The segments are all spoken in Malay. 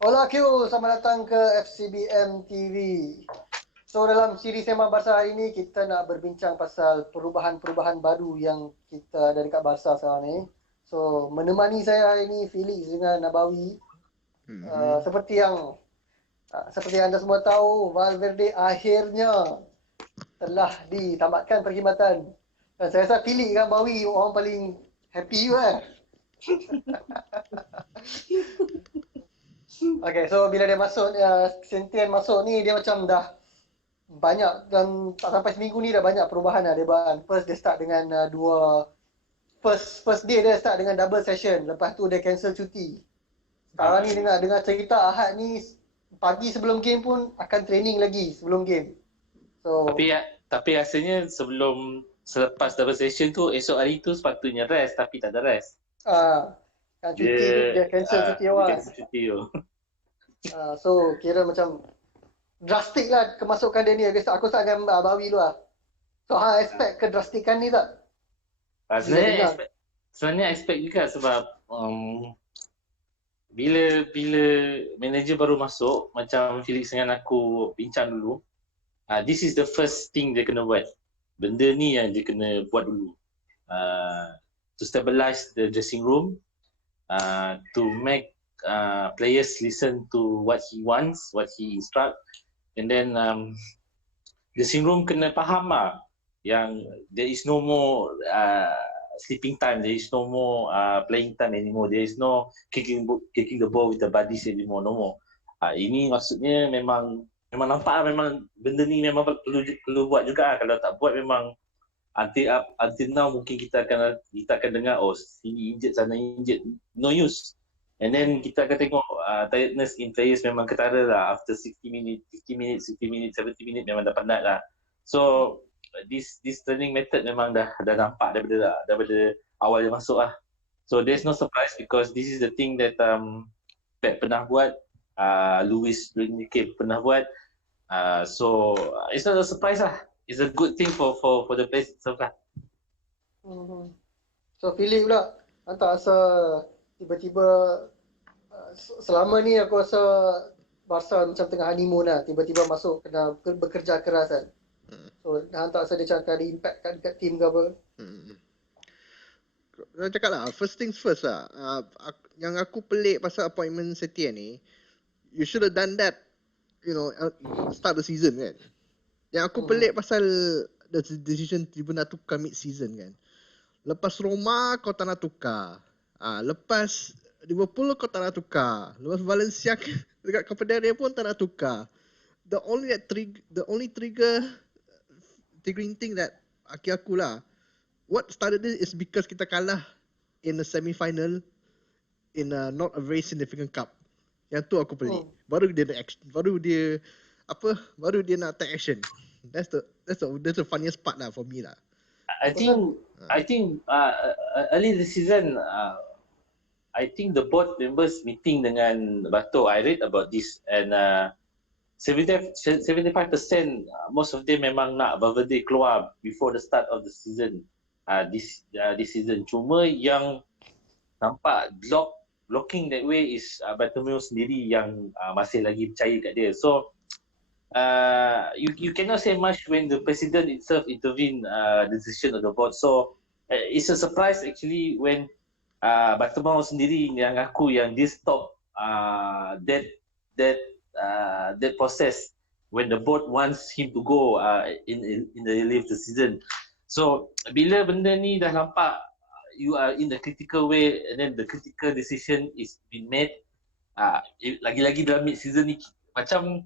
Hola Q, selamat datang ke FCBMTv. So dalam siri Sembang Barca hari ini kita nak berbincang pasal perubahan-perubahan baru yang kita ada dekat Barca sekarang ni. So menemani saya hari ini Felix dengan Nabawi. Seperti yang anda semua tahu, Valverde akhirnya telah ditamatkan perkhidmatan. Dan saya rasa Felix dengan Nabawi orang paling happy kan. Okay, so bila dia masuk, Setien masuk ni, dia macam dah banyak, dan tak sampai seminggu ni dah banyak perubahan lah dia buat. First dia start dengan first day dia start dengan double session, lepas tu dia cancel cuti. Sekarang ni dengar cerita Ahad ni pagi sebelum game pun akan training lagi sebelum game. So tapi rasanya selepas double session tu, esok hari tu sepatutnya rest, tapi tak ada rest. Kan cuti tu dia cancel cuti awal. So kira macam drastik lah kemasukan dia ni. Aku start dengan Bawi dulu lah. So expect kedrastikan ni tak? Sebenarnya expect juga sebab bila manager baru masuk, macam Felix dengan aku bincang dulu, this is the first thing dia kena buat. Benda ni yang dia kena buat dulu, to stabilize the dressing room, to make players listen to what he wants, what he instruct, and then dressing room kena faham yang there is no more sleeping time, there is no more playing time anymore, there is no kicking the ball with the buddies anymore, no more. Ini maksudnya memang nampak memang benda ni memang perlu buat juga. Kalau tak buat memang until now mungkin kita akan dengar sini injet, sana injet, no use. And then kita akan tengok tiredness in players memang ketara lah after 60 minutes, 50 minutes, 60 minutes, 70 minutes memang dah penat lah. So this training method memang dah nampak daripada awal dia masuk lah. So there's no surprise because this is the thing that Pep pernah buat, Luis pernah buat. So it's not a surprise lah. It's a good thing for the players itself lah. So Philip pula, tak rasa tiba-tiba selama ni aku rasa Barca macam tengah honeymoon lah, tiba-tiba masuk kena bekerja keras kan. So tak rasa dia akan ada impact dekat team ke apa. Saya cakap lah, first things first lah. Yang aku pelik pasal appointment Setien ni, you should have done that, start the season kan. Yang aku pelik pasal the decision tiba nak tukar mid season kan. Lepas Roma kau tak nak tukar. Lepas Liverpool kau tak nak tukar. Lepas Valencia dekat Confederation pun tak nak tukar. The only triggering thing that aku lah, what started this is because kita kalah in the semi-final in not a very significant cup. Yang tu aku pelik. Baru dia nak take action. That's the funniest part lah for me lah. I think early this season, I think the board members meeting dengan Bato, I read about this, and 75% most of them memang nak Valverde keluar before the start of the season, this season. Cuma yang nampak blocking that way is Bartomeu sendiri yang masih lagi percaya kat dia. So you cannot say much when the president itself intervene the decision of the board. So it's a surprise actually when Bartomeu sendiri yang ngaku yang dia stop that process when the board wants him to go in the early of the season. So bila benda ni dah nampak you are in the critical way, and then the critical decision is being made, lagi-lagi dalam mid season ni, macam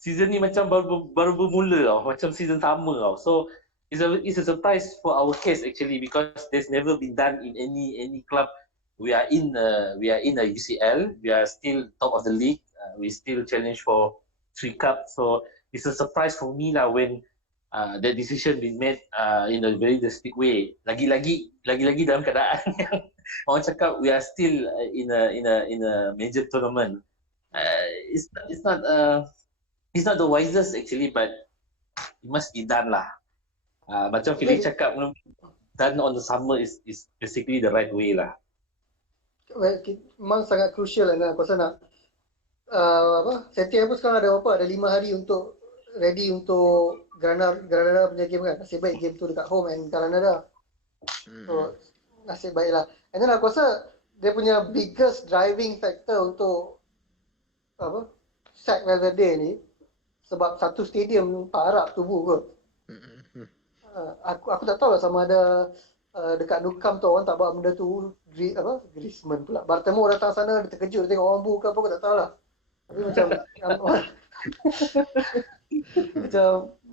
season ni macam baru bermula tau, macam season sama tau. So it's a surprise for our case actually, because there's never been done in any club. We are in a UCL, we are still top of the league, we still challenge for 3 cups. So it's a surprise for me lah when that decision been made in a very drastic way. Lagi-lagi dalam keadaan yang orang cakap we are still in a major tournament. It's not the wisest actually, but it must be done lah. Macam Felix cakap, done on the summer is basically the right way lah. Memang sangat crucial lah. Aku rasa nak Setien pun sekarang ada apa? Ada 5 hari untuk ready untuk Granada punya game kan. Nasib baik game tu dekat home and Granada. So nasib baiklah. And then aku rasa dia punya biggest driving factor untuk sack Valverde ni sebab satu stadium parah tubuh kot. Aku tak tahu lah sama ada dekat Nou Camp tu orang tak buat benda tu. Griezmann pula. Bartomeu datang sana dia terkejut dia tengok orang bu ke apa aku tak tahu lah. Tapi macam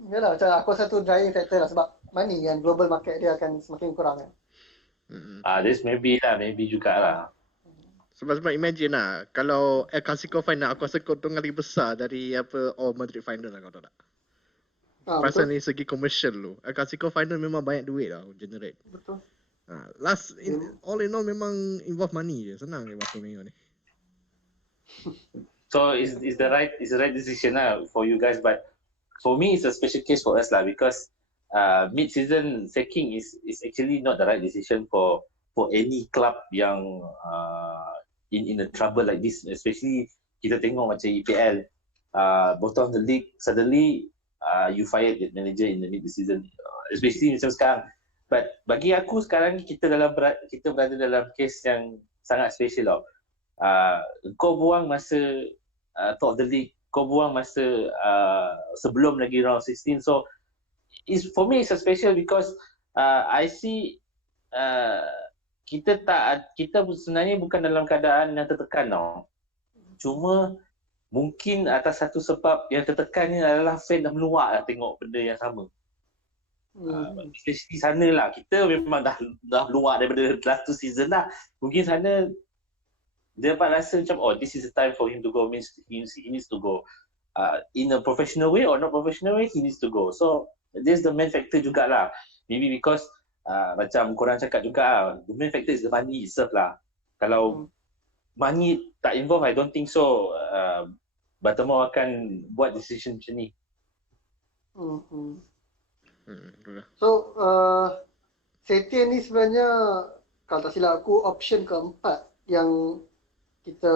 macam aku rasa tu driving factor lah sebab money kan global market dia akan semakin kurang kan. This maybe jugalah. Sebab imagine lah, kalau El Clasico final, aku rasa keuntungan lagi besar dari All Madrid final lah, kau tahu tak? Pasal ni segi komersial tu. El Clasico final memang banyak duit lah generate. Betul. All in all memang involve money je. Senang je waktu minggu ni. So is the right decision lah for you guys, but for me it's a special case for us lah because mid-season sacking is actually not the right decision for any club yang in a trouble like this, especially kita tengok macam EPL, bottom of the league, suddenly you fired the manager in the mid-season, especially macam sekarang. But bagi aku sekarang kita berada dalam case yang sangat special tau. Kau buang masa top of the league, kau buang masa sebelum lagi round 16, so for me it's a special because I see kita sebenarnya bukan dalam keadaan yang tertekan tau. Cuma mungkin atas satu sebab yang tertekannya adalah fan dah meluak lah tengok benda yang sama. Especially sana lah, kita memang dah meluak daripada last 2 season lah. Mungkin sana dia dapat rasa macam this is the time for him to go, means he needs to go. In a professional way or not professional way, he needs to go. So this is the main factor jugalah. Maybe because macam korang cakap juga the main factor is the money itself lah. Kalau money tak involve, I don't think so Bartomeu akan buat decision macam ni. So Setien ni sebenarnya kalau tak silap aku option keempat yang kita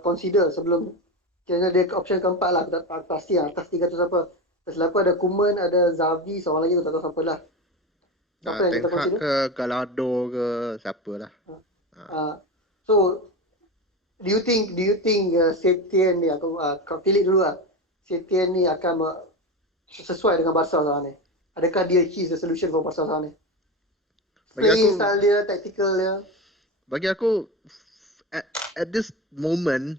consider sebelum kira dia option keempat lah. Aku tak pasti lah atas 3 tu siapa. Tak silap aku ada Koeman, ada Xavi, seorang lagi tu tak tahu siapa lah. Siapa yang kita consider? Ke Gallardo ke siapa lah. So do you think Setien ni aku pilih dulu lah. Setien ni akan sesuai dengan Barca sekarang ni. Adakah dia is the solution for Barca sekarang ni? Playing style dia, tactical dia. Bagi aku at this moment,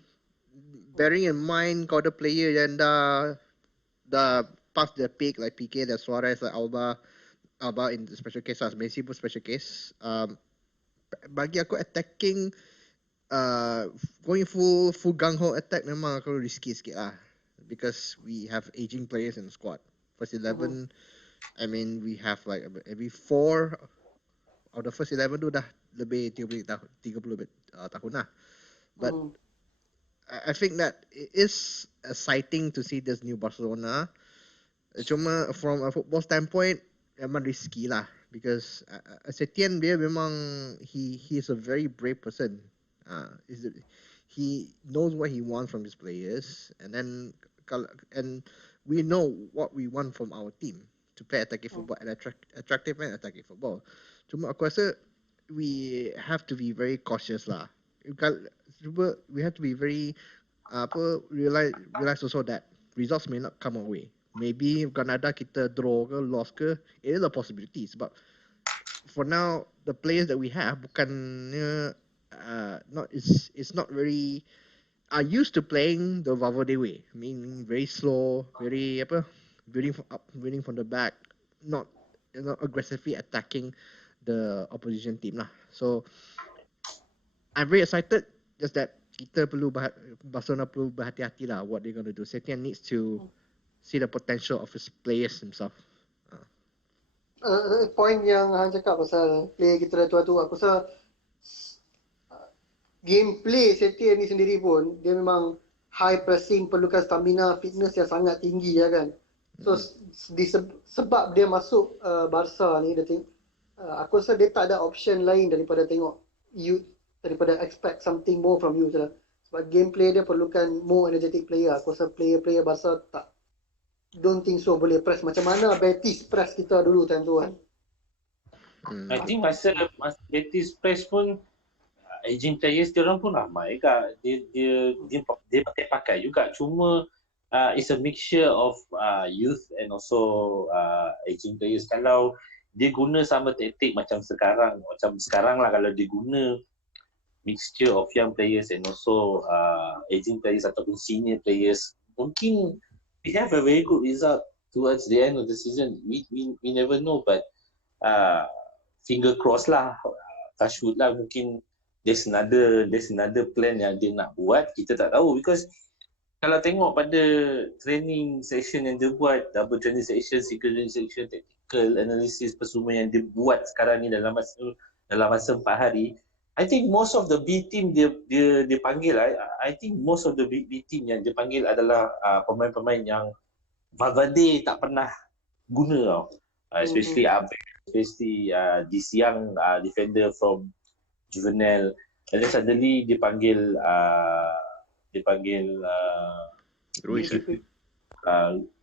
bearing in mind kau ada player yang dah past their peak like Piqué, like Suarez, like Alba in the special case lah, Messi pun special case. Bagi aku attacking going full gung ho attack memang aku risky sikit lah because we have aging players in the squad. First 11, I mean we have like every 4 out of the first 11 tu dah lebih 30 tahun lah. But I think that it is exciting to see this new Barcelona. Cuma from a football standpoint memang risky lah because Setien dia memang he is a very brave person. He knows what he wants from his players and we know what we want from our team to play attacking football and attractive and attacking football. Cuma aku rasa we have to be very cautious lah. We have to be very realize also that results may not come our way. Maybe Granada kita draw ke loss ke, it is a possibility sebab for now the players that we have bukannya it's not very are used to playing the Valverde way, meaning very slow, very building from the back, not aggressively attacking the opposition team lah. So I'm very excited. Just that Barcelona perlu berhati-hati lah what they're gonna do. Setien needs to see the potential of his players himself. Point yang Han cakap pasal player kita dah tua tu, aku rasa gameplay Setien ni sendiri pun dia memang high pressing, perlukan stamina, fitness yang sangat tinggi ya kan. So sebab dia masuk Barca ni aku rasa dia tak ada option lain daripada tengok you, daripada expect something more from you je lah. Sebab gameplay dia perlukan more energetic player. Aku rasa player-player Barca don't think so boleh press macam mana Betis press kita dulu time tu kan. I think masa Betis press pun aging players dia orang pun ramai kak. Dia pakai juga. Cuma it's a mixture of youth and also aging players. Kalau dia guna sama taktik macam sekarang lah, kalau dia guna mixture of young players and also aging players ataupun senior players, mungkin we have a very good result towards the end of the season. We never know, but finger cross lah, touch wood lah, mungkin there's another plan yang dia nak buat, kita tak tahu. Because kalau tengok pada training session yang dia buat, double training session, single training session, tactical analysis, semua yang dia buat sekarang ni dalam masa 4 hari, I think most of the B team dia panggil, I think most of the B team yang dia panggil adalah pemain-pemain yang Valverde tak pernah guna tau. Especially Abel, especially this young defender from Juvenile, and then suddenly dipanggil Ruiz.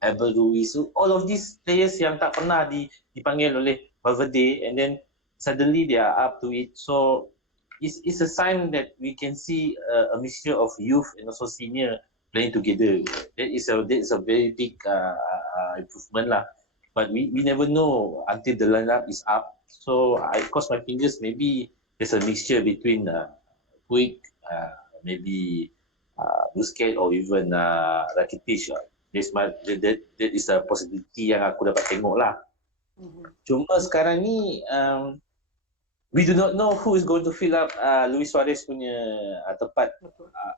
Abel Ruiz. So, all of these players yang tak pernah dipanggil oleh Valverde, and then suddenly they are up to it. So it's a sign that we can see a mixture of youth and also senior playing together. That is a very big improvement lah. But we never know until the lineup is up. So I cross my fingers. Maybe there's a mixture between Quick, maybe Busquets or even Rakitic. That is a possibility yang aku dapat tengok lah. Cuma sekarang ni we do not know who is going to fill up Luis Suarez punya tempat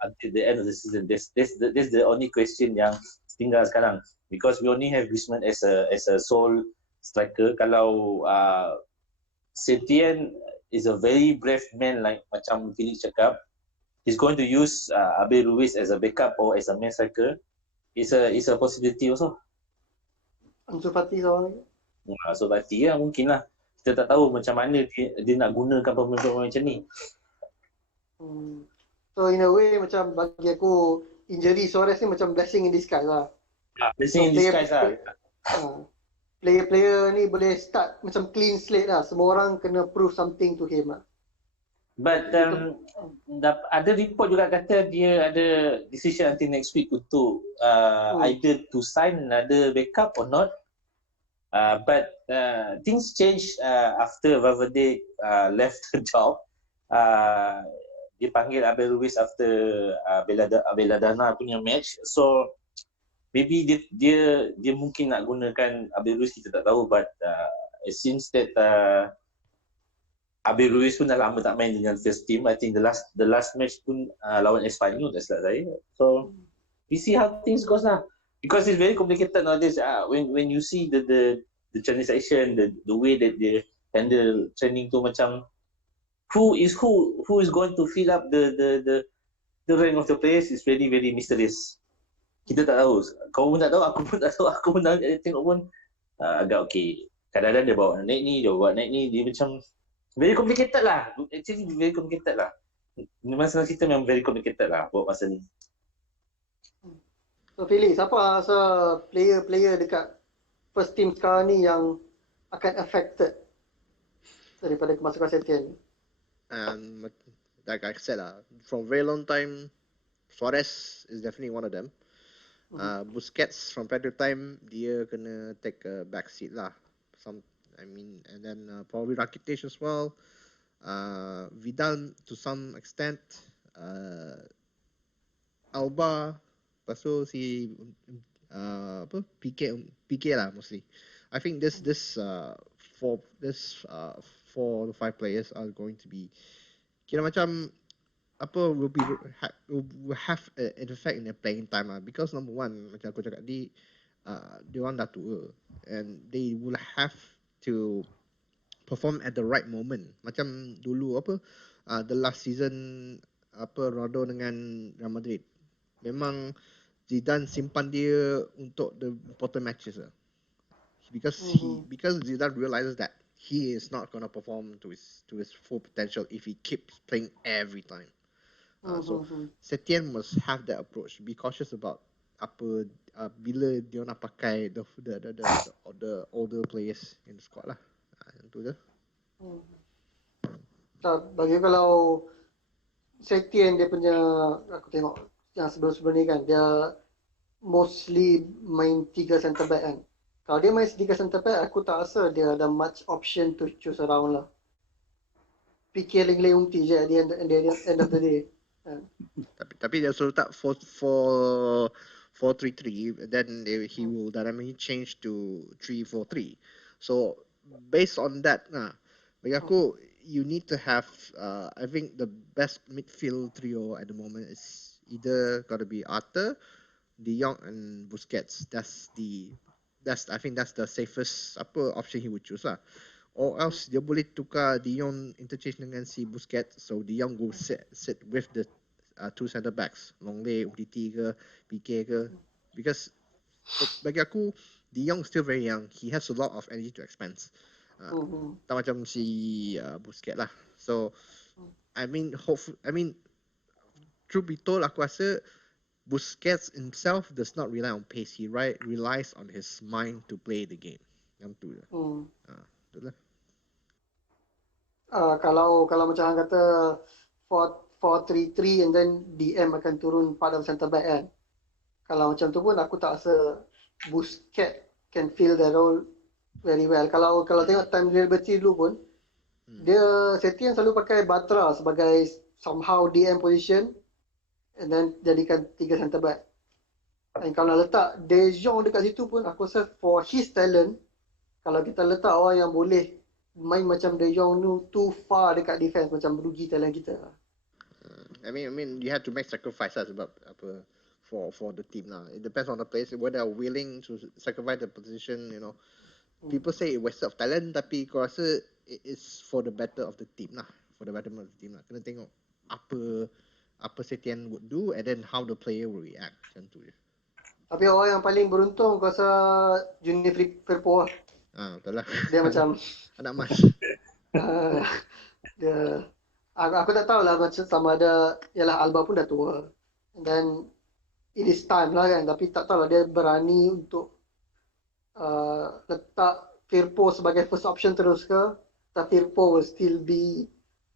until the end of the season. That's the only question yang tinggal sekarang, because we only have Griezmann as a sole striker. Kalau Setien is a very brave man, like macam Felix cakap, he's going to use Abel Ruiz as a backup or as a main striker. It's a possibility also. Ansu Fati seorang lagi. So berarti ya mungkin lah. Kita tak tahu macam mana dia nak gunakan pemain-pemain macam ni. So in a way macam bagi aku injury Suarez ni macam blessing in disguise lah. Blessing in disguise lah. Player-player ni boleh start macam clean slate lah. Semua orang kena prove something to him lah. But ada report juga kata dia ada decision until next week untuk either to sign another backup or not. But things change after Valverde left the job. Dia panggil Abel Ruiz after Belladonna punya match. So maybe dia mungkin nak gunakan Abel Ruiz, kita tak tahu. But it seems that Abel Ruiz pun dah lama tak main dengan first team. I think the last match pun lawan Espanyol, tak salah saya. So we see how things goes lah. Because it's very complicated nowadays. When you see the training session, the way that they handle training tu, macam who is going to fill up the rank of the players is very very mysterious. Kita tak tahu. Kau pun tak tahu, aku pun tak tahu. Aku pun tak tengok pun agak okay. Kadang-kadang dia bawa naik ni, dia macam very complicated lah. Actually very complicated lah. Masalah kita memang very complicated lah buat masa ni. So Felix, siapa rasa player-player dekat first team sekarang ni yang akan affected daripada kemasukan Setien? Like I said lah, from very long time, Suarez is definitely one of them. Busquets from time to time dia kena take a back seat lah. And then probably Rakitic as well. Vidal to some extent. Alba. Lepas tu si PK lah mostly. I think this 4 or 5 players are going to be kira macam will have an effect in their playing time lah. Because number one, macam aku cakap tadi, dia orang dah tua and they will have to perform at the right moment. Macam dulu the last season Ronaldo dengan Real Madrid, memang Zidane simpan dia untuk the important matches lah. Because Zidane realizes that he is not going to perform to his full potential if he keeps playing every time. So Setien must have that approach. Be cautious about apa bila dia nak pakai the older players in the squad lah. Itu je. Bagi kalau Setien dia punya, aku tengok yang sebelum-sebelum ni kan, dia mostly main 3 centre back kan. Kalau dia main 3 centre back, aku tak rasa dia ada much option to choose around lah. Fikir leng-leng je at the end of the day. Tapi dia suruh tak 4-3-3, then he will dynamically change to 3-4-3. So based on that, bagi aku, you need to have, I think the best midfield trio at the moment is either got to be Arthur, De Jong and Busquets. I think that's the safest option he would choose lah. Or else dia boleh tukar De Jong interchange dengan si Busquets, so De Jong will sit with the 2 centre backs, Longley, UDT ke, PK ke, because bagi aku De Jong still very young, he has a lot of energy to expend. Tak macam si Busquets lah. So I mean truth be told, aku rasa Busquets himself does not rely on pace. He relies on his mind to play the game. Yang tu je. Itulah. Kalau macam orang kata 4-3-3 and then DM akan turun pada centre back kan. Kalau macam tu pun aku tak rasa Busquets can fill the role very well. Kalau tengok time Liberty dulu pun, dia Setien selalu pakai Batra sebagai somehow DM position and then jadikan 3 centre back. Dan kalau nak letak De Jong dekat situ pun, aku rasa for his talent, kalau kita letak orang yang boleh main macam De Jong tu too far dekat defense, macam merugi talent kita. I mean you have to make sacrifices sebab for the team lah. It depends on the players whether they are willing to sacrifice the position, you know. People say it waste of talent, tapi aku rasa it is for the better of the team lah. For the betterment of the team lah. Kena tengok apa Setien would do and then how the player will react. Macam tu je. Tapi orang yang paling beruntung aku rasa Junior Firpo lah. Betul lah. Dia macam anak mas. Dia aku tak tahu lah macam sama ada, yalah Alba pun dah tua. And then it is time lah kan, tapi tak tahu lah dia berani untuk letak Firpo sebagai first option terus ke, tapi Firpo will still be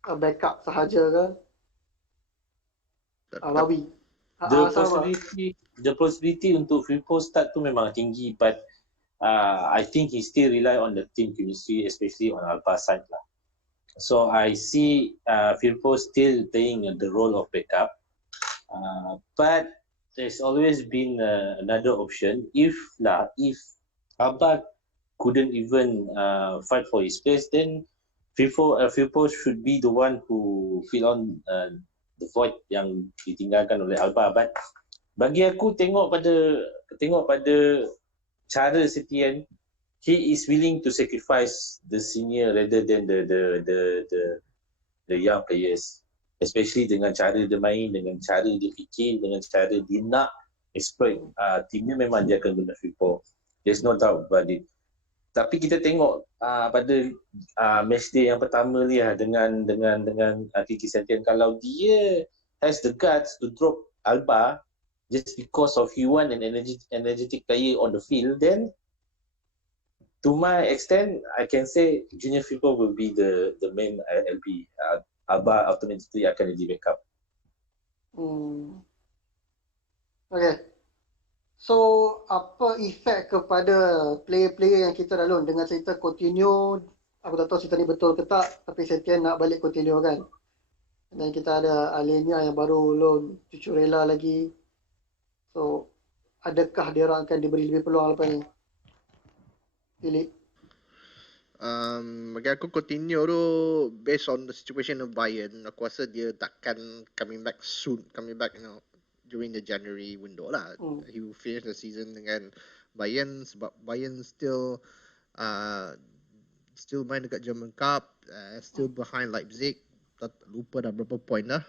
a backup sahaja ke. Bawi. The possibility untuk Firpo start tu memang tinggi, but I think he still rely on the team chemistry, especially on Alba side lah. So I see Firpo still playing the role of backup, but there's always been another option. If Alba couldn't even fight for his place, then Firpo should be the one who fill on the void yang ditinggalkan oleh Alba. But bagi aku tengok pada cara Setien, he is willing to sacrifice the senior rather than the young players, especially dengan cara dia main, dengan cara dia fikir, dengan cara dia nak exploit timnya. Memang dia akan guna Firpo, there's no doubt about it. Tapi kita tengok pada match day yang pertama ni dengan Quique Setien, kalau dia has the guts to drop Alba just because of he want an energetic player on the field, then to my extent I can say Junior Firpo will be the main LB. Alba automatically akan jadi backup. Okay. So apa efek kepada player-player yang kita dah loan dengan cerita Coutinho? Aku tak tahu cerita ni betul ke tak, tapi Setien nak balik Coutinho kan. Dan kita ada Alena yang baru loan, Cucurella lagi. So adakah dia orang akan diberi lebih peluang lepas ni? Philip? Bagi aku Coutinho tu, based on the situation of Bayern, aku rasa dia takkan coming back, you know, during the January window lah. He will finish the season dengan Bayern, sebab Bayern still main dekat German Cup, still behind Leipzig, lupa dah berapa point dah,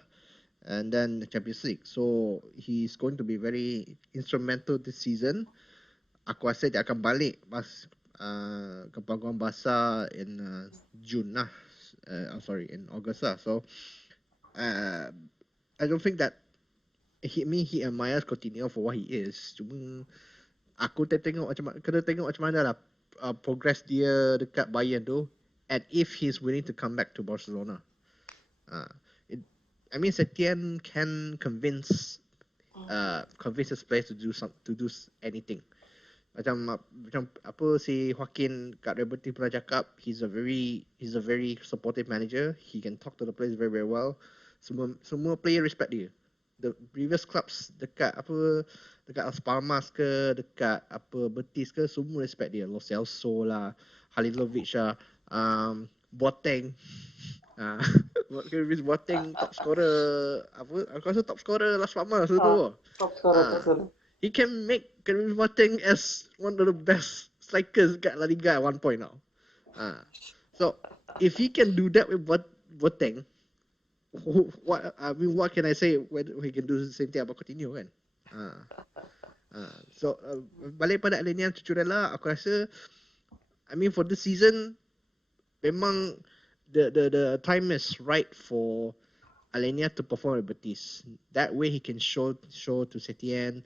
and then the Champions League. So he's going to be very instrumental this season. Aku rasa dia akan balik ke pangkuan Barca in June lah, in August lah. So I don't think that he admires Coutinho for what he is. Cuma aku kena tengok macam mana lah progress dia dekat Bayern tu, and if he's willing to come back to Barcelona. It, I mean Setien can convince his players to do anything. Macam apa si Joaquin kat Liberty pernah cakap, he's a very supportive manager. He can talk to the players very very well. Semua player respect dia. The previous clubs dekat Las Palmas ke, dekat Betis ke, semua respect dia. Lo Celso lah, Halilovic lah, Boateng. Boateng top scorer aku rasa top scorer Las Palmas tu. Top scorer. He can make Boateng as one of the best strikers kat La Liga at one point now. So if he can do that with Boateng, what can I say when he can do the same thing about Coutinho kan? So balik pada Alena Cucurella, aku rasa I mean for this season memang the time is right for Alena to perform at Betis. That way he can show to Setien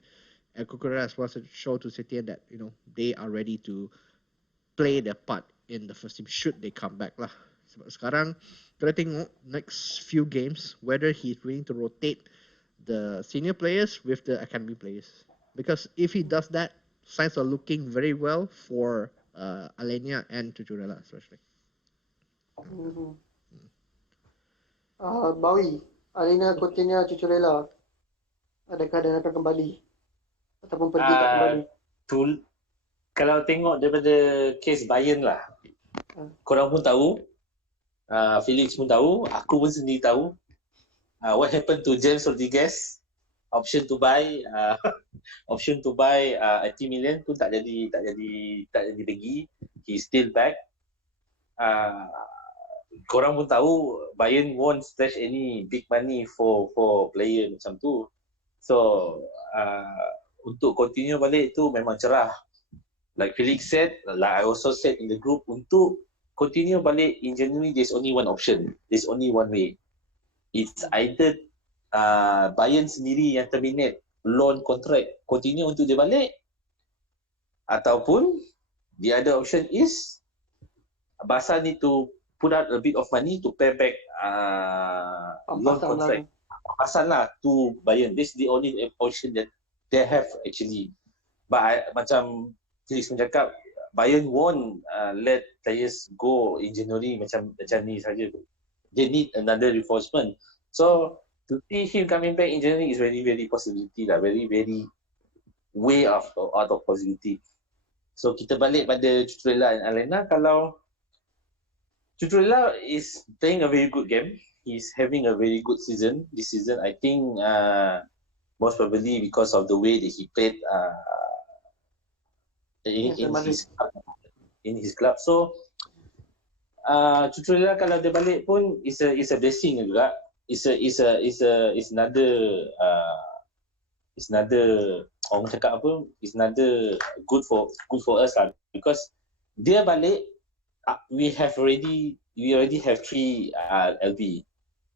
and Cucurella as well, show to Setien that they are ready to play their part in the first team should they come back lah. Sebab sekarang kita tengok next few games whether he's willing to rotate the senior players with the academy players, because if he does that, signs are looking very well for Alena and Cucurella especially. Bawi, Alena, Coutinho, Cucurella, adakah dia akan kembali ataupun pergi tak kembali? Kalau tengok daripada case Bayern lah, korang pun tahu, Felix pun tahu, aku pun sendiri tahu, what happened to James Rodriguez, option to buy 80 million tu tak jadi pergi, he still back. Korang pun tahu Bayern won't splash any big money for player macam tu. So untuk continue balik tu memang cerah. Like Felix said, like I also said in the group, untuk continue balik in January, there's only one option. There's only one way. It's either Bayern sendiri yang terminate loan contract continue untuk dia balik, ataupun the other option is Barca need to put out a bit of money to pay back loan contract. Pasalah to Bayern. This is the only option that they have actually. But macam Felix cakap, Bayern won't let players go in January macam ni saja. They need another reinforcement. So to see him coming back in January is very very possibility lah, very very way out of possibility. So kita balik pada Cucurella dan Alena. Kalau Cucurella is playing a very good game, he's having a very good season this season. I think most probably because of the way that he played in his club. So Cucurella kalau dia balik pun is a blessing juga. Is another orang cakap apa? Is another good for us lah, because dia balik. We already have 3 LB.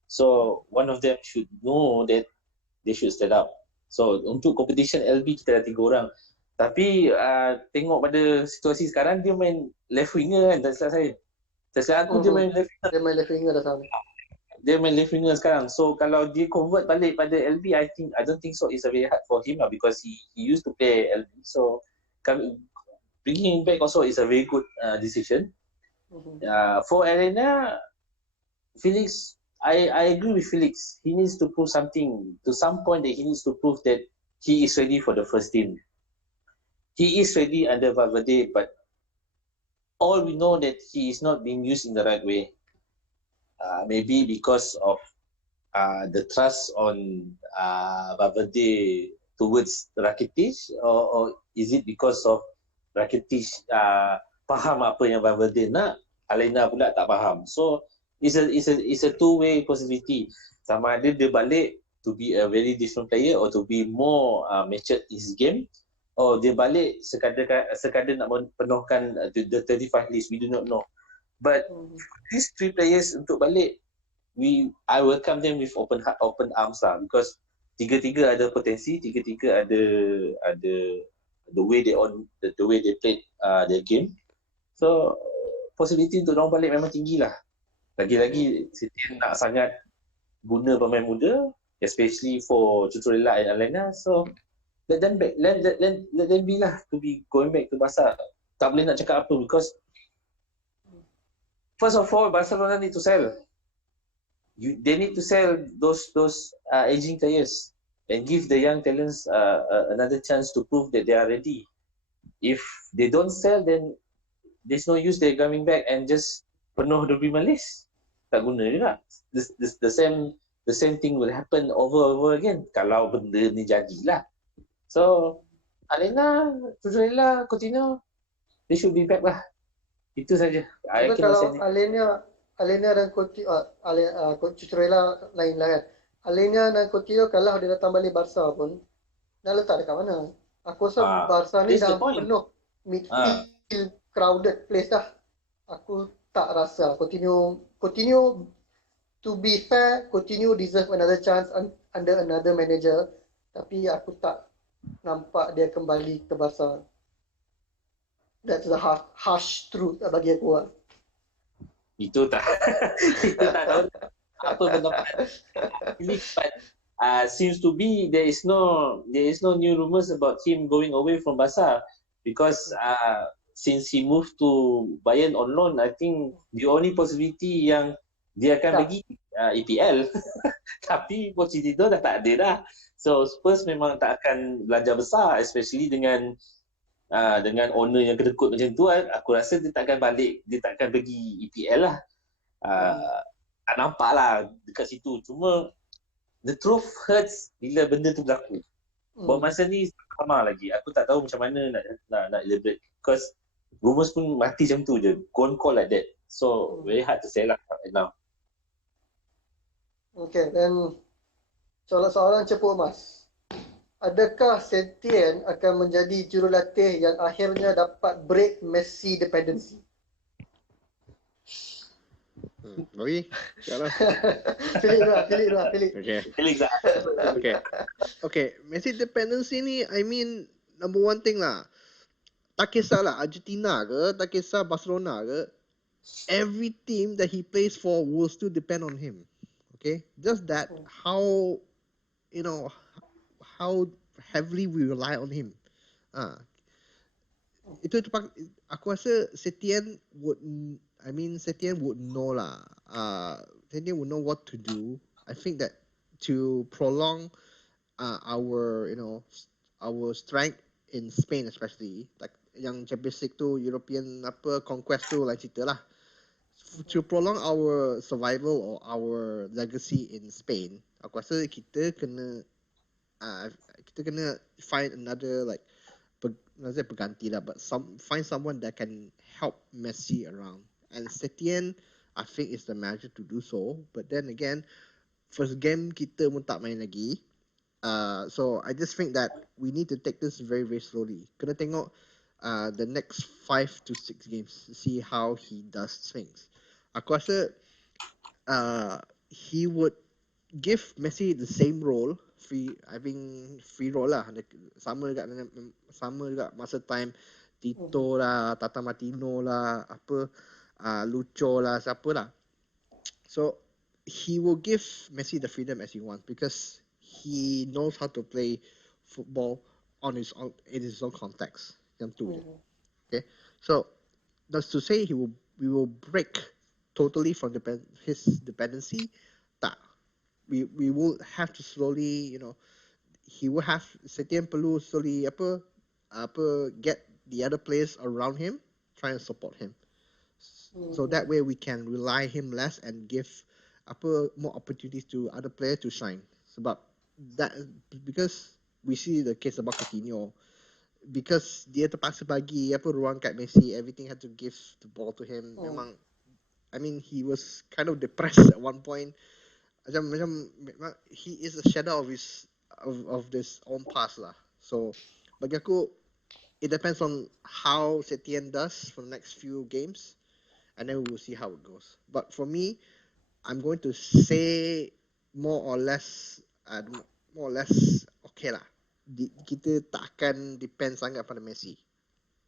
So one of them should know that they should step up. So untuk competition LB kita ada 3 orang. Tapi tengok pada situasi sekarang, dia main left winger kan, tak silap saya. Tak silap aku dia main left winger dah sana. Dia main left winger sekarang. So kalau dia convert balik pada LB, I don't think so it's very hard for him lah, because he used to play LB. So bringing him back also is a very good decision. For Alena, Felix, I agree with Felix. He needs to prove something. To some point that he needs to prove that he is ready for the first team. He is ready under Valverde, but all we know that he is not being used in the right way. Maybe because of the trust on Valverde towards Rakitic, or is it because of Rakitic faham apa yang Valverde nak, Alena pula tak faham. So it's a two-way possibility. Sama ada dia balik to be a very different player, or to be more matured in his game, or dia balik sekadar nak penuhkan the 35 list. We do not know. But these 3 players untuk balik, I welcome them with open heart, open arms lah, because tiga-tiga ada potensi, tiga-tiga ada the way they played their game. So possibility untuk orang balik memang tinggi lah. Lagi-lagi Setien nak sangat guna pemain muda, especially for Cucurella and Alena. So let them back, let them be lah to be going back to Barca. Tak boleh nak cakap apa, because first of all, Barcelona need to sell. They need to sell those aging players and give the young talents another chance to prove that they are ready. If they don't sell, then there's no use they're coming back and just penuh the Premier List. Tak guna juga. The same thing will happen over again kalau benda ni jadilah. So Alena, Cucurella, Coutinho, they should be back lah. Itu saja. Kalau Alena dan Cucurella lain lah kan. Alena dan Coutinho kalau dia datang balik Barca pun, nak letak dekat mana? Aku rasa Barca ni dah penuh midfield crowded place dah. Aku tak rasa Coutinho, to be fair, Coutinho deserve another chance under another manager, tapi aku tak nampak dia kembali ke Barca. That's the harsh truth bagi aku lah. Itu tak tahu apa pendapat. But seems to be there is no new rumors about him going away from Barca, because since he moved to Bayern on loan, I think the only possibility yang dia akan pergi EPL. Tapi Pochettino dah tak ada dah. So Spurs memang tak akan belanja besar, especially dengan owner yang kedekut macam tu. Aku rasa dia tak akan balik, dia tak akan pergi EPL lah. Tak nampak lah dekat situ. Cuma the truth hurts bila benda tu berlaku. Buat masa ni sama lagi. Aku tak tahu macam mana nak elaborate, because rumours pun mati macam tu je, gone call like that. So very hard to say lah right now. Okay, then soalan cepuk emas. Adakah Setien akan menjadi jurulatih yang akhirnya dapat break Messi-dependency? Bagi? Sekarang. Pilih. Okay. Messi-dependency ni, I mean, number one thing lah. Tak kisahlah Argentina ke, tak kisah Barcelona ke, every team that he plays for will still depend on him. Okay, just that how heavily we rely on him. Itu aku rasa Setien would know lah. Setien would know what to do. I think that to prolong our strength in Spain, especially like yang Champions League tu, European conquest tu lain cerita lah. To prolong our survival or our legacy in Spain, aku rasa kita kena find another not say pengganti lah, but find someone that can help Messi around. And Setien, I think, is the manager to do so. But then again, first game kita pun tak main lagi. So I just think that we need to take this very, very slowly. Kena tengok the next 5 to 6 games to see how he does things. Aku rasa he would give Messi the same role, free role lah, sama juga masa time Tito lah, Tata Martino lah, Lucho lah, siapa lah. So he will give Messi the freedom as he wants, because he knows how to play football in his own context. Yang tu je. Okay, so that's to say we will break totally from his dependency. Tak. We will have to slowly, he will have, Setien perlu slowly get the other players around him, try and support him. So that way we can rely him less and give more opportunities to other players to shine. Sebab that, because we see the case about Coutinho, because dia terpaksa bagi ruang kat Messi, everything had to give the ball to him. Memang, I mean, he was kind of depressed at one point. Macam he is a shadow of this own past lah. So bagi aku, it depends on how Setien does for the next few games, and then we will see how it goes. But for me, I'm going to say more or less okay lah. Kita tak akan depend sangat pada Messi.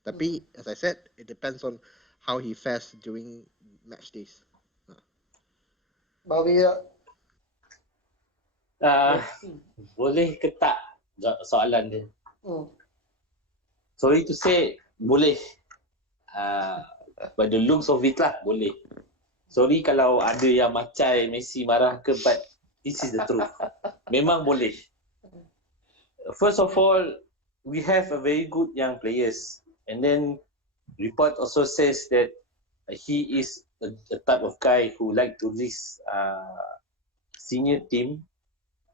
Tapi as I said, it depends on how he fares during match days. Bawi ya. Boleh ke tak soalan dia? Hmm. Sorry to say, boleh. By the looks of it lah, boleh. Sorry kalau ada yang macai Messi marah ke, but this is the truth. Memang boleh. First of all, we have a very good young players. And then report also says that he is a type of guy who like to risk senior team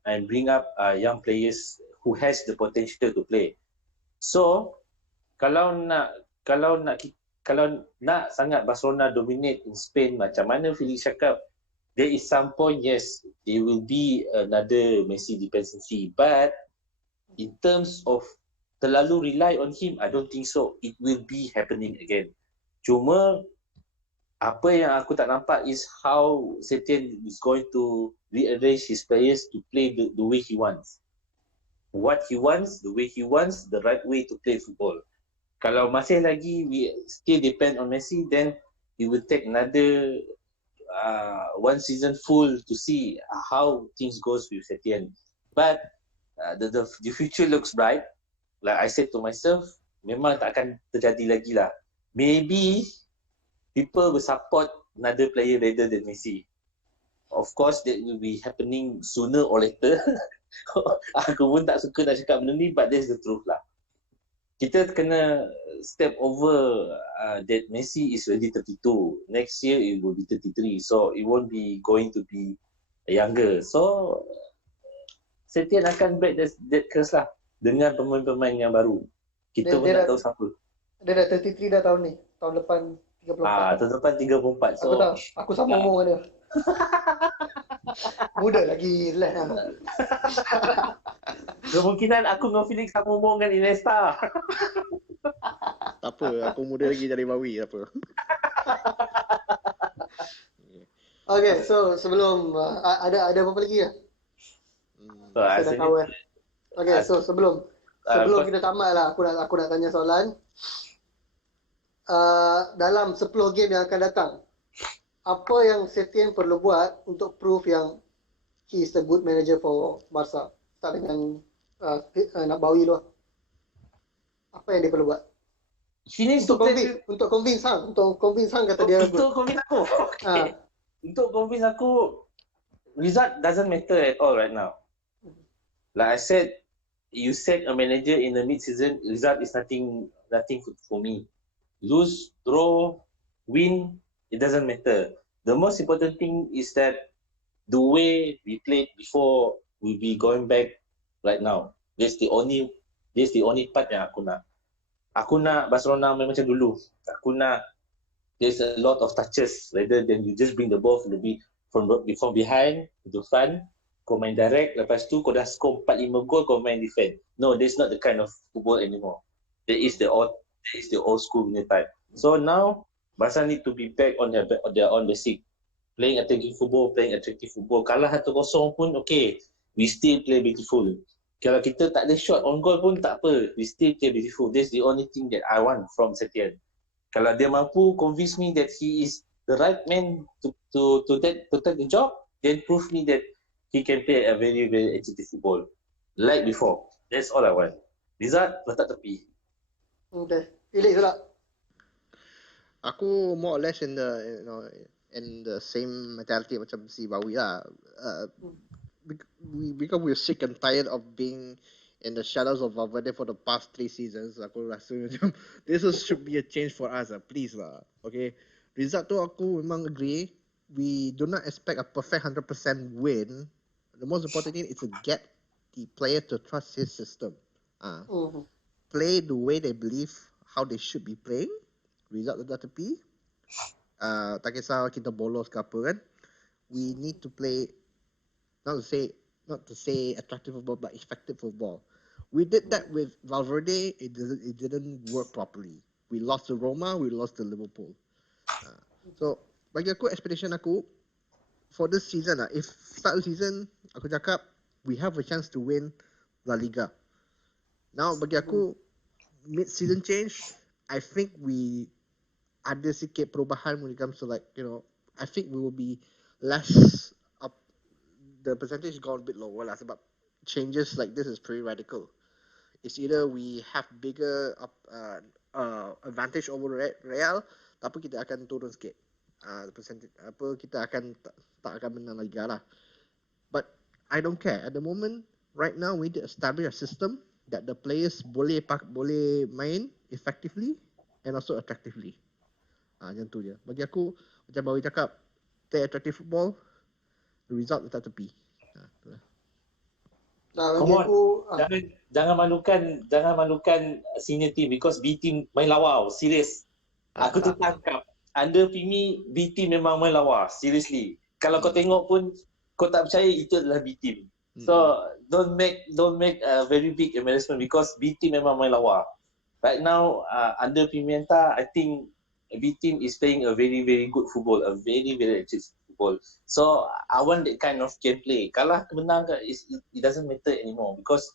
and bring up young players who has the potential to play. So kalau nak sangat Barcelona dominate in Spain, macam mana Felix cakap, there is some point, yes, there will be another Messi-dependency, but in terms of terlalu rely on him, I don't think so. It will be happening again. Cuma apa yang aku tak nampak is how Setien is going to rearrange his players to play the way he wants. What he wants, the way he wants, the right way to play football. Kalau masih lagi we still depend on Messi, then it will take another one season full to see how things goes with Setien. But the future looks bright. Like I said to myself, memang tak akan terjadi lagi lah. Maybe people will support another player rather than Messi. Of course, that will be happening sooner or later. Aku pun tak suka nak cakap benda ni, but that's the truth lah. Kita kena step over that Messi is already 32. Next year it will be 33. So it won't be going to be younger. So Setien akan break that curse lah dengan pemain-pemain yang baru. Kita pun tak tahu siapa. Dia dah 33 dah tahun ni. Tahun depan 34. Tahun depan 34. So aku tahu. Aku sama umur dengan dia. Muda lagi lah. Kemungkinan aku dengan Felix sama umur dengan Iniesta. Tak apa, aku muda lagi dari Bawi, tak apa. Okay, so sebelum ada apa lagi ya? Saya dah tahu. Okay, so sebelum kita tamat lah, aku nak tanya soalan. Dalam 10 game yang akan datang, apa yang Setien perlu buat untuk prove yang he is a good manager for Barca? Start dengan nak bawi dulu. Apa yang dia perlu buat? Untuk convince hang kata dia good. Untuk convince aku. Okay. Untuk convince aku, result doesn't matter at all right now. Like I said, you set a manager in the mid-season, result is nothing for me. Lose, draw, win, it doesn't matter. The most important thing is that the way we played before will be going back right now. That's the only part yang aku nak. Aku nak Barcelona main macam dulu. Aku nak there's a lot of touches rather than you just bring the ball from behind to front. Kau main direct, lepas tu kau dah score 4-5 gol, kau main defend. No, that's not the kind of football anymore. That is the old school punya type. So now Barca need to be back on their own basic. Playing attacking football, playing attractive football. Kalah 1-0 pun okay. We still play beautiful. Kalau kita tak ada shot on goal pun tak apa. We still play beautiful. That's the only thing that I want from Setien. Kalau dia mampu convince me that he is the right man to take the job, then prove me that he can play a very, very attractive football. Like before. That's all I want. Result, letak tepi. Okay. Pilih pula. Aku more or less in the same mentality macam si Bawi lah. Because we're sick and tired of being in the shadows of Valverde for the past 3 seasons. Aku rasa macam this should be a change for us, please lah. Okay. Result tu aku memang agree. We do not expect a perfect 100% win. The most important thing is to get the player to trust his system. Play the way they believe how they should be playing. Result tu dah tepi. Tak kisah kita bolos ke apa kan. We need to play not to say attractive football, but effective football. We did that with Valverde. It didn't work properly. We lost to Roma. We lost to Liverpool. So bagi aku, expectation aku, for this season if start the season aku cakap we have a chance to win La Liga. Now bagi aku mid season change, I think we ada sikit perubahan when it comes to like I think we will be less up. The percentage gone a bit lower lah sebab changes like this is pretty radical. It's either we have bigger advantage over Real, tapi kita akan turun sikit. Percentage kita akan tak akan menang Liga lah. But I don't care. At the moment, right now we need to establish a system that the players boleh main effectively and also attractively. Macam tu je. Bagi aku, macam Bawi cakap, play attractive football, the result letak tepi. Come on. Jangan malukan senior team because B team main lawa. Serius. Aku tu tangkap. Under Pimi, B team memang main lawa. Seriously. Kalau kau tengok pun kau tak percaya itu adalah B team. So don't make a very big embarrassment because B team memang main lawa. Right now under Pimienta, I think B team is playing a very very good football, a very very aggressive football. So I want that kind of gameplay. Kalah ke menang ke, it doesn't matter anymore because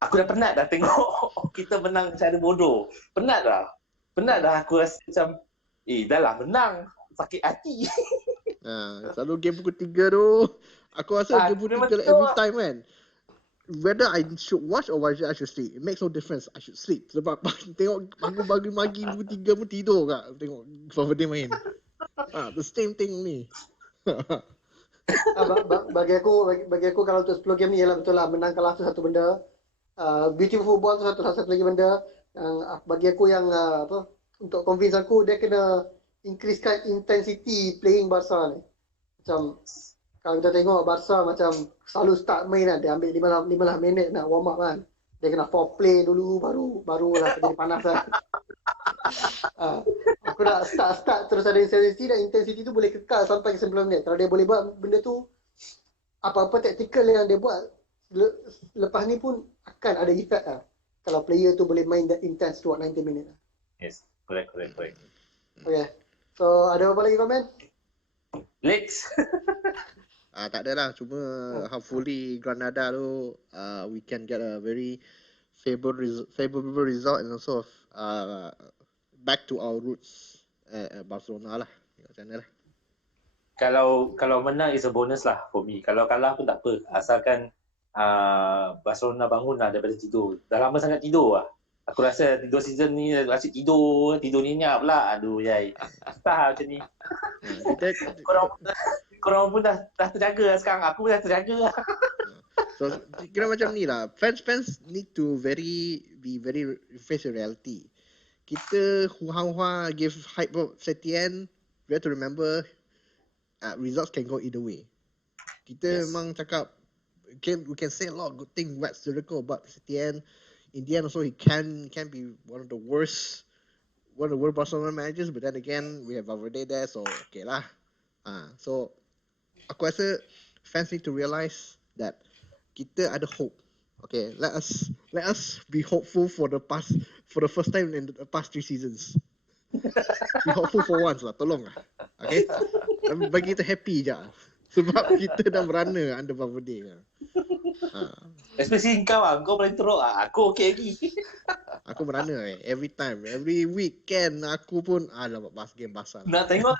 aku dah penat dah tengok kita menang cara bodoh. Penat dah aku rasa macam dah lah menang sakit hati. Selalu game pukul 3 tu. Aku rasa game pukul 3 every time kan. Whether I should watch or whether I should sleep, it makes no difference. I should sleep. Sebab tengok bangun pagi pukul 3 pun tidur kak. Tengok Faktor main. The same thing ni. Bagi aku kalau untuk 10 game ni ialah betul lah menang kalah tu satu benda. Beautiful football tu satu lagi benda. Yang bagi aku yang untuk convince aku dia kena increasekan intensity playing Barca ni. Macam kalau kita tengok Barca macam selalu start main kan, dia ambil 15 minit nak warm up kan. Dia kena foreplay dulu barulah jadi panas kan. Aku nak start terus ada intensity dan intensity tu boleh kekal sampai ke 90 minit. Kalau dia boleh buat benda tu, apa-apa tactical yang dia buat lepas ni pun akan ada effect lah. Kalau player tu boleh main that intense throughout 90 minit. Yes, correct. Okay. So ada apa lagi komen? Lex. Tak ada lah. Cuma hopefully Granada tu we can get a very favorable result and also back to our roots at Barcelona lah. Macam mana lah. Kalau menang is a bonus lah for me. Kalau kalah pun tak apa. Asalkan Barcelona bangun lah daripada tidur. Dah lama sangat tidur lah. Aku rasa 3 season ni asyik tidur nyenyak pula. Aduh yai. Tak macam ni. Korang pun dah terjaga lah sekarang. Aku pun dah terjaga lah. So kira macam ni lah. Fans need to be very face the reality. Kita hua give hype of Setien. We have to remember results can go either way. Kita memang cakap we can say a lot of good things wax lyrical about Setien. In the end also he can be one of the worst Barcelona managers, but then again we have Valverde there, so okay lah. So aku rasa fans need to realize that kita ada hope. Okay, let us be hopeful for the first time in the past 3 seasons. Be hopeful for once lah, tolong lah. Okay, bagi kita happy je. Sebab kita dah merana under Valverde. Especially kau paling teruk lah. Aku okey lagi. Aku merana every time, every weekend aku pun bahas game basah. Nak tengok.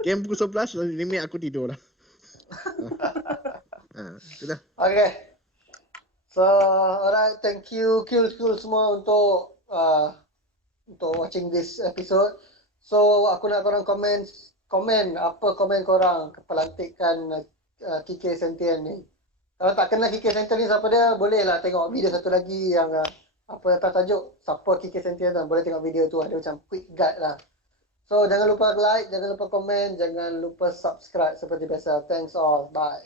Game pukul 11 limit aku tidur lah. Sudah. Okay. So, alright, thank you Cool semua untuk watching this episode. So, aku nak korang komen apa komen korang Pelantikan Quique Setien ni. Kalau tak kenal Quique Setien ni siapa dia, boleh lah tengok video satu lagi yang tajuk siapa Quique Setien tu. Boleh tengok video tu, ada macam quick guide lah. So jangan lupa like, jangan lupa komen, jangan lupa subscribe seperti biasa. Thanks all. Bye.